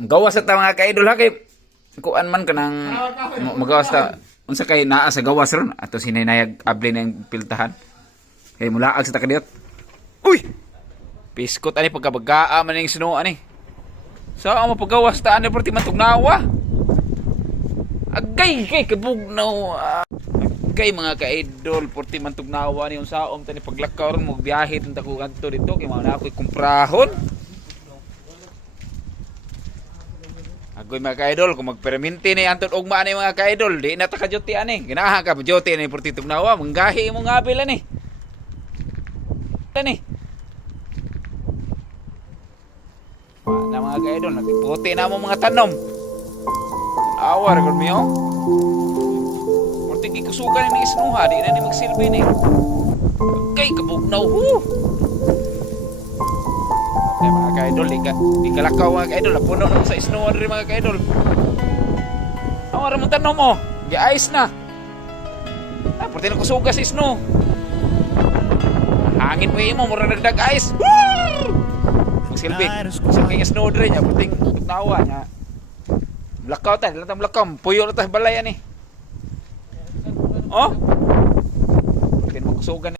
Gawas ta mga ka-idol ha kay kuan man kanang magawas ta unsa kay naa sa gawas ron ato sinayag abli na yung piltahan. Kay mulaag sa takadiot. Uy! Piskot ani pagkabagaa man ning sino ani. Sa amo pagawas ta ani perti man tugnawa. Agay kay kabugnaw. Kay mga ka-idol perti man tugnawa ni unsaon tani paglakaw ron mo biyahe ta ko adto dito kay mao na ako'y kumprahon. Agoy mga ka-idol, kung magperminti ni Anton Ugma ni mga ka-idol, di na ta ka-duty ani. Ginaha ka duty ni perti tugnawa, manggahi mo nga bil ani. Ani. Na mga ka-idol, nagputi na mo mga tanom. Awar gud miyo. Perti gikusugan ni isnuha, di na ni magsilbi ni. Kay kabugnaw hu. Eh mga ka-idol, di kalakaw mga ka-idol, napuno naman sa isnuha rin mga ka-idol. Ang maramang tanong mo, gi-ice na. Perti na kusuga sa isno. Hangin mo imo, mura nagdag ice. Magsilbi ng isno rin niya, perti tugnawa niya. Blackout tayo, lang blackout, puyo na tayo balay ani. Oh? Perti na kusuga